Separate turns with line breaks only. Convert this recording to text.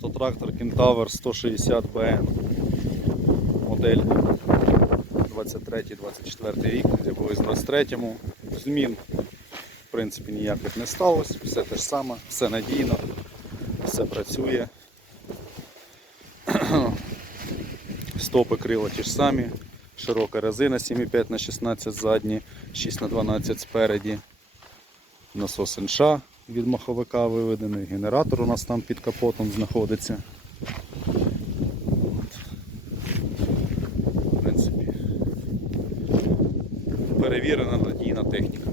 Мототрактор Кентавр 160 BN. Модель 23-24 рік, з'явилась в 23-му. Змін в принципі ніяких не сталося, все те ж саме, все надійно, все працює. Стопи крила ті ж самі, широка резина 7,5 на 16 задні, 6 на 12 спереді. Насос НШ від маховика виведений, генератор у нас там під капотом знаходиться. В принципі, перевірена надійна техніка.